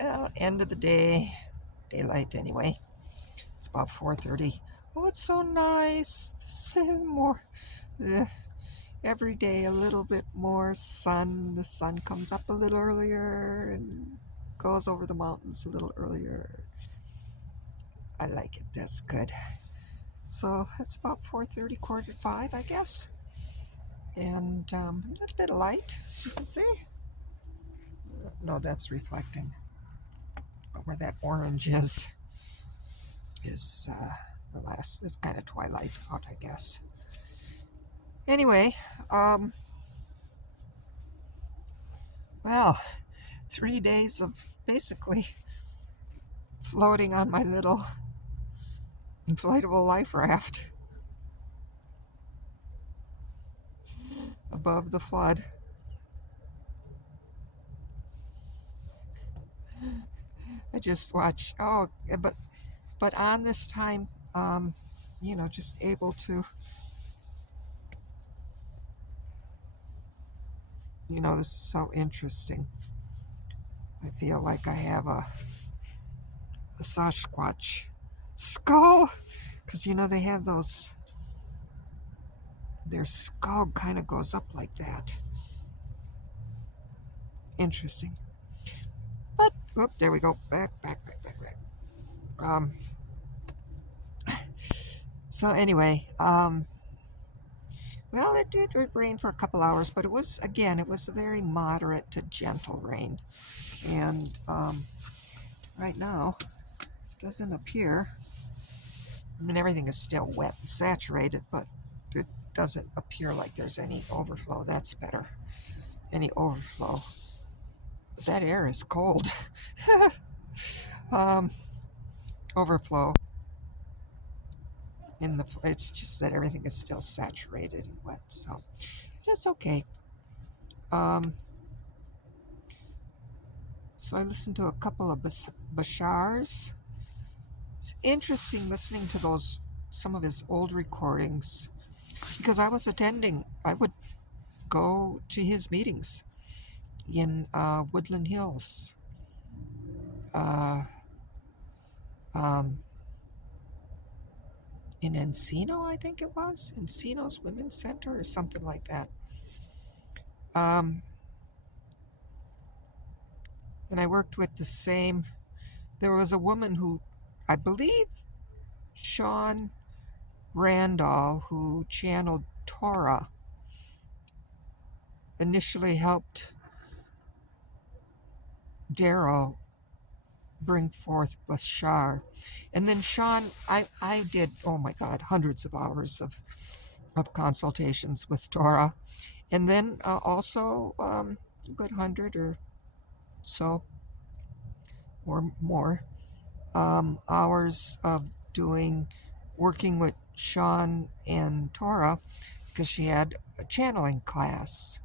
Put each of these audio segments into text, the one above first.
Well, end of the day, daylight anyway. It's about 4:30. Oh, it's so nice. More uh, every day a little bit more sun. The sun comes up a little earlier and goes over the mountains a little earlier. I like it. That's good. So it's about 4:30, quarter to 5, I guess. And a little bit of light, as you can see. No, that's reflecting. But where that orange is the last. It's kind of twilight out, I guess. Anyway, um, well, 3 days of basically floating on my little inflatable life raft above the flood. I just watch. Oh, but on this time, just able to, this is so interesting. I feel like I have a Sasquatch skull because they have those. Their skull kind of goes up like that. Interesting. But there we go. Back. Um, so anyway, well, it did rain for a couple hours, but it was a very moderate to gentle rain, and right now it doesn't appear. I mean, everything is still wet and saturated, but it doesn't appear like there's any overflow. That's better. Any overflow. But that air is cold. um, Overflow it's just that everything is still saturated and wet, so that's okay. Um, so I listened to a couple of Bashar's. It's interesting listening to some of his old recordings because I would go to his meetings in Woodland Hills, uh, um, in Encino, I think it was Encino's Women's Center or something like that. Um, and I worked with there was a woman who, I believe, Sean Randall, who channeled Torah, initially helped Daryl bring forth Bashar. And then Sean, I did, oh my God, hundreds of hours of consultations with Torah. And then also a good 100 or so or more hours of working with Sean and Torah because she had a channeling class.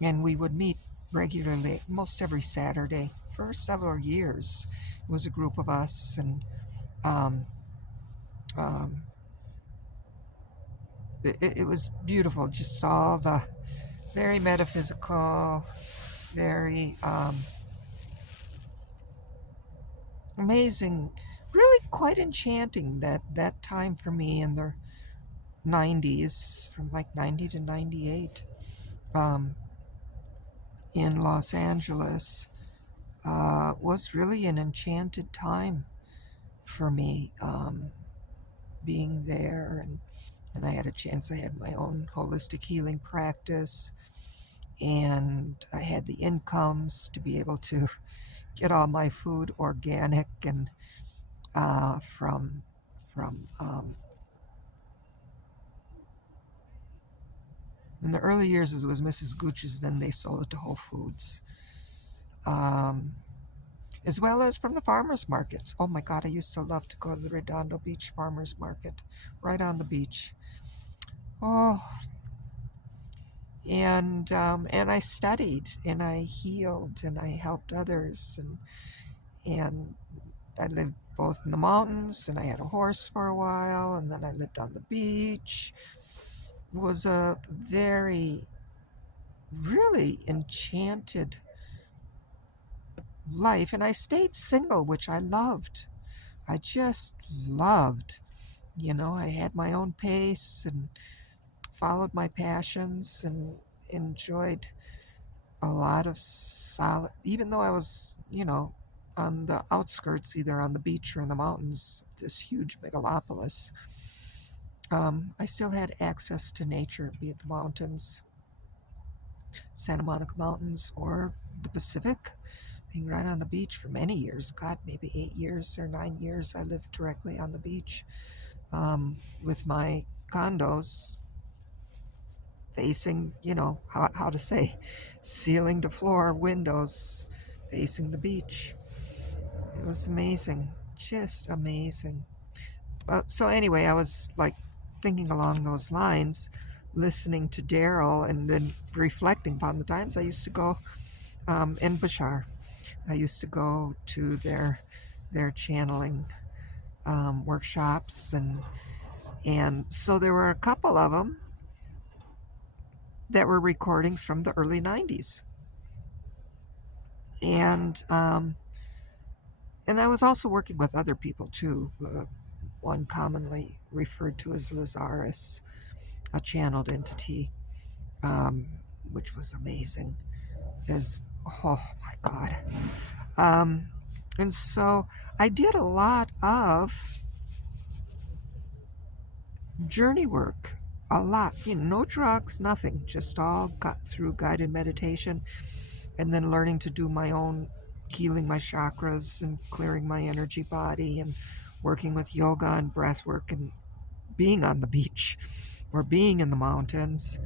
And we would meet regularly, most every Saturday for several years. It was a group of us, and um, um, it was beautiful. Just all the very metaphysical, very amazing, really quite enchanting that time for me in the 90s, from like 90 to 98, um, in Los Angeles, was really an enchanted time for me, being there, and I had a chance. I had my own holistic healing practice, and I had the incomes to be able to get all my food organic and from in the early years it was Mrs. Gooch's, then they sold it to Whole Foods, um, as well as from the farmers markets. Oh my God, I used to love to go to the Redondo Beach Farmers Market, right on the beach. Oh, and I studied and I healed and I helped others, and I lived both in the mountains, and I had a horse for a while, and then I lived on the beach. It was a very, really enchanted life, and I stayed single, which I loved. I just loved. I had my own pace and followed my passions and enjoyed a lot of solid, even though I was, on the outskirts, either on the beach or in the mountains, this huge megalopolis. I still had access to nature, be it the mountains, Santa Monica Mountains, or the Pacific. Being right on the beach for many years, God, maybe 8 years or 9 years, I lived directly on the beach with my condos facing, how to say, ceiling to floor windows facing the beach. It was amazing, just amazing. So anyway, I was like thinking along those lines, listening to Daryl, and then reflecting upon the times I used to go in Bashar. I used to go to their channeling workshops, and so there were a couple of them that were recordings from the early '90s, and I was also working with other people too. One commonly referred to as Lazarus, a channeled entity, um, which was amazing. As oh my God, and so I did a lot of journey work, a lot. No drugs, nothing. Just all got through guided meditation, and then learning to do my own healing my chakras and clearing my energy body and working with yoga and breath work and being on the beach or being in the mountains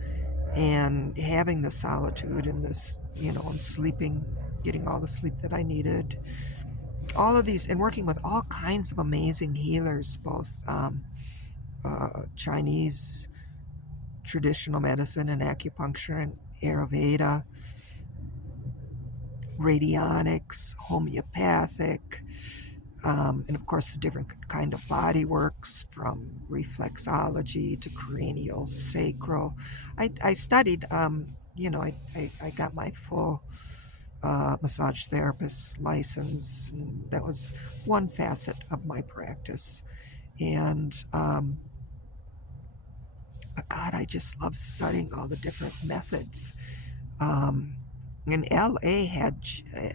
and having the solitude and this, and sleeping, getting all the sleep that I needed. All of these, and working with all kinds of amazing healers, both Chinese traditional medicine and acupuncture and Ayurveda, radionics, homeopathic, and of course the different kind of body works from reflexology to cranial, sacral. I studied, I got my full massage therapist license. And that was one facet of my practice. And, but God, I just love studying all the different methods. And LA had,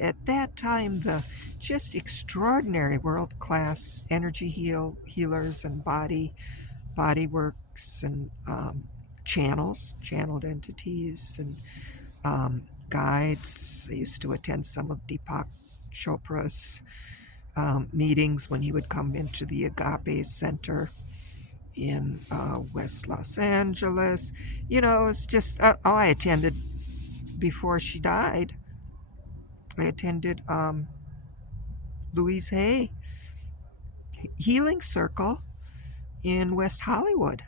at that time, the just extraordinary world-class energy healers and body works and channeled entities and guides. I used to attend some of Deepak Chopra's meetings when he would come into the Agape Center in West Los Angeles. It was just, I attended before she died. I attended Louise Hay Healing Circle in West Hollywood.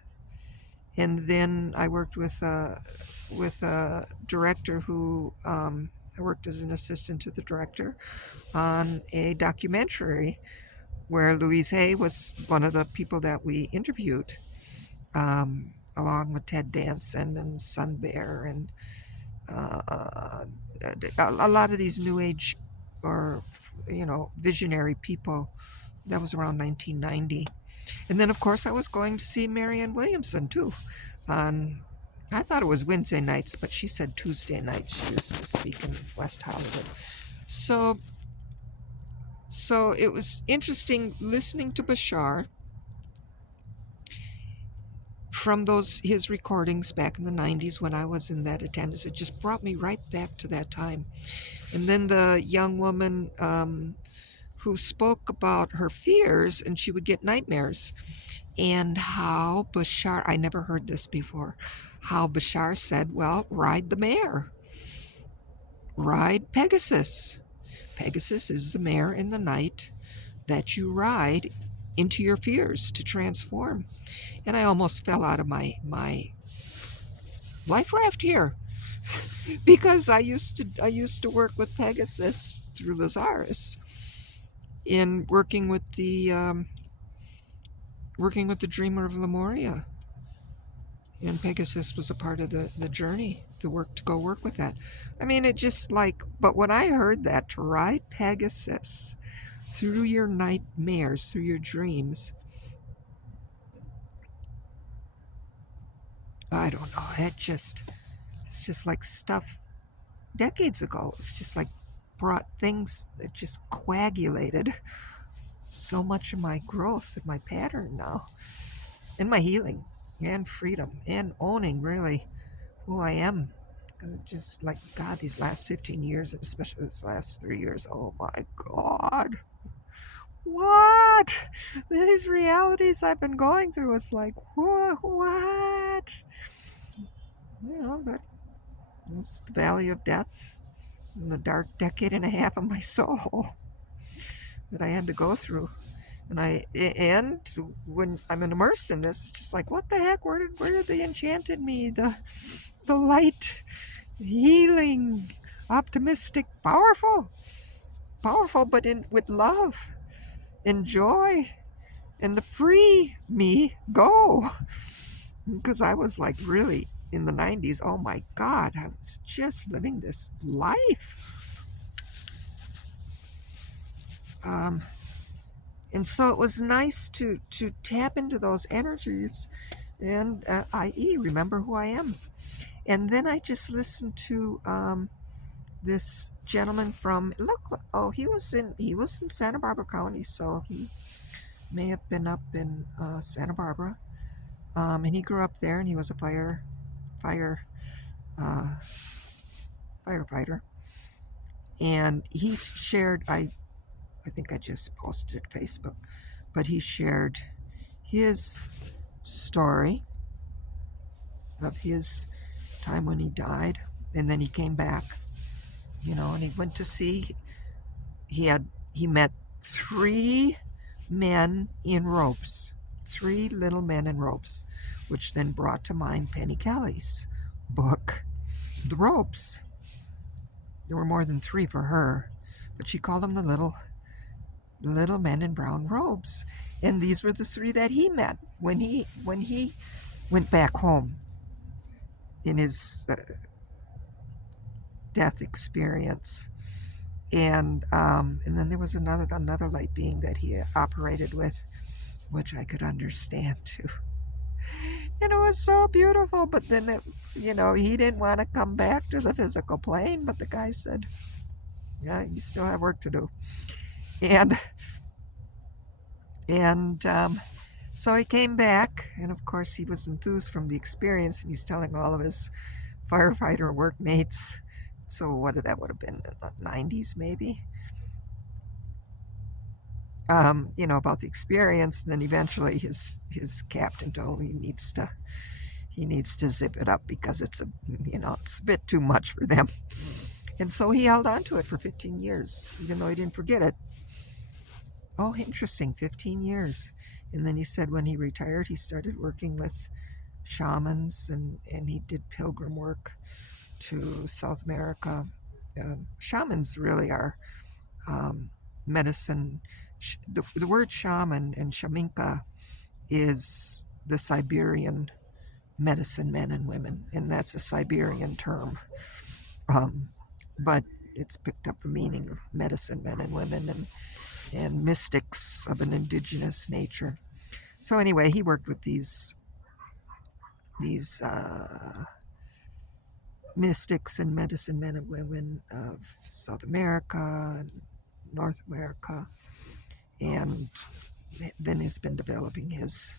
And then I worked with a director who I worked as an assistant to the director on a documentary where Louise Hay was one of the people that we interviewed, along with Ted Danson and Sun Bear and a lot of these new age or visionary people. That was around 1990. And then of course I was going to see Marianne Williamson too on, I thought it was Wednesday nights, but she said Tuesday nights. She used to speak in West Hollywood. So it was interesting listening to Bashar from his recordings back in the 90s when I was in that attendance. It just brought me right back to that time. And then the young woman who spoke about her fears, and she would get nightmares, and how Bashar, I never heard this before, how Bashar said, well, ride the mare, ride Pegasus. Pegasus is the mare in the night that you ride into your fears to transform. And I almost fell out of my life raft here because I used to work with Pegasus through Lazarus in working with the Dreamer of Lemuria. And Pegasus was a part of the journey to go work with that. I mean, it just like, but when I heard that, to ride Pegasus through your nightmares, through your dreams, I don't know. It's just like stuff decades ago. It's just like brought things that just coagulated so much of my growth and my pattern now, and my healing and freedom and owning really who I am. Because it just like, God, these last 15 years, and especially this last 3 years, oh my God. What? These realities I've been going through, it's like, what? You know, that it's the valley of death and the dark decade and a half of my soul that I had to go through. And when I'm immersed in this, it's just like, what the heck? Where did they enchanted me? The light, healing, optimistic, powerful, but in with love and joy, and the free me go. Because I was like really in the 90s. Oh my God, I was just living this life. Um, and so it was nice to tap into those energies and i.e. remember who I am. And then I just listened to this gentleman from he was in Santa Barbara County, so he may have been up in Santa Barbara. And he grew up there, and he was a fire uh, firefighter. And he shared, I think I just posted it to Facebook, but he shared his story of his time when he died, and then he came back, and he went to see. He met three men in ropes, three little men in ropes, which then brought to mind Penny Kelly's book, The Ropes. There were more than three for her, but she called them the little men in brown robes. And these were the three that he met when he went back home in his death experience. And then there was another light being that he operated with, which I could understand too. And it was so beautiful. But then he didn't want to come back to the physical plane. But the guy said, "Yeah, you still have work to do." And so he came back, and of course he was enthused from the experience, and he's telling all of his firefighter workmates. So that would have been in the 90s maybe. About the experience. And then eventually his captain told him he needs to zip it up because it's a bit too much for them. And so he held on to it for 15 years, even though he didn't forget it. Oh, interesting, 15 years. And then he said when he retired, he started working with shamans, and he did pilgrim work to South America. Shamans really are medicine. The word shaman and shaminka is the Siberian medicine men and women, and that's a Siberian term. But it's picked up the meaning of medicine men and women and mystics of an indigenous nature. So anyway, he worked with these mystics and medicine men and women of South America and North America, and then has been developing his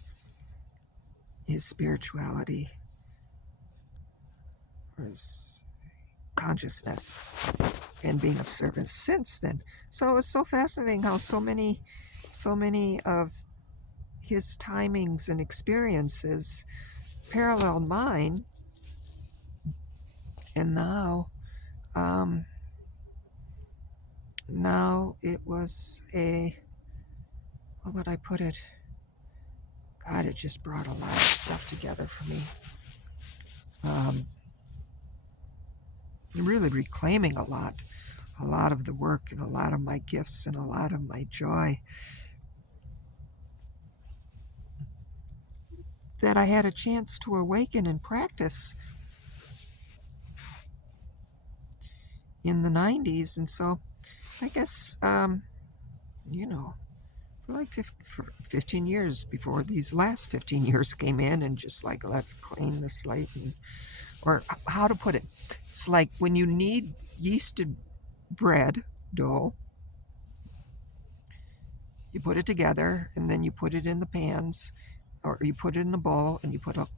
spirituality, or his consciousness, and being of service since then. So it's so fascinating how so many of his timings and experiences paralleled mine, and now it was what would I put it? God, it just brought a lot of stuff together for me. Really reclaiming a lot of the work, and a lot of my gifts, and a lot of my joy that I had a chance to awaken and practice in the 90s. And so I guess, you know, for like 15 years before these last 15 years came in and just like, let's clean the slate. And, or how to put it, it's like when you need yeasted bread dough, you put it together and then you put it in the pans, or you put it in a bowl and you put a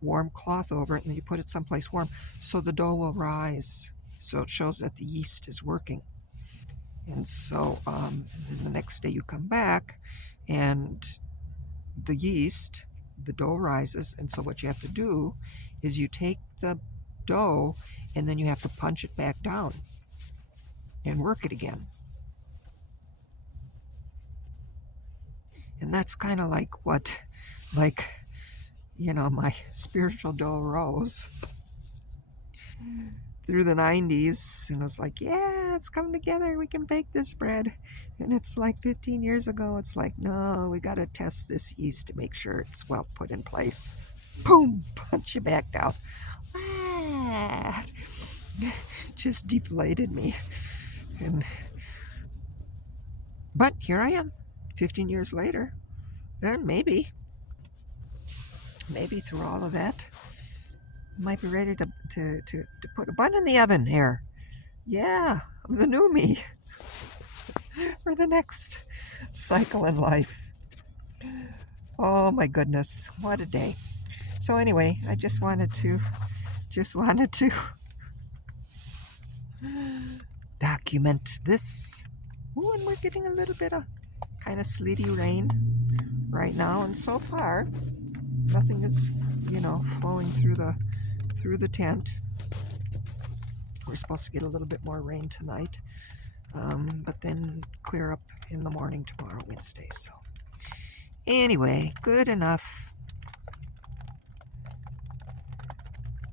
warm cloth over it and you put it someplace warm so the dough will rise. So it shows that the yeast is working. And so then the next day you come back and the yeast, the dough rises. And so what you have to do is you take the dough and then you have to punch it back down and work it again. And that's kind of like what, like, you know, my spiritual dough rose through the 90s, and it's like, yeah, it's coming together, we can bake this bread. And it's like 15 years ago, it's like, no, we got to test this yeast to make sure it's well put in place. Boom, punch you back down. Ah, just deflated me. But here I am 15 years later, and maybe through all of that, might be ready to put a bun in the oven here. Yeah, the new me for the next cycle in life. Oh my goodness, what a day. So anyway, I just wanted to document this. Ooh, and we're getting a little bit of kind of sleety rain right now, and so far nothing is, you know, flowing through the tent. We're supposed to get a little bit more rain tonight, but then clear up in the morning tomorrow, Wednesday. So anyway, good enough.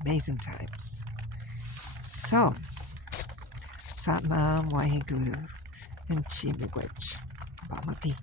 Amazing times. So, Satnam Waheguru and Chimigwech Bamapi.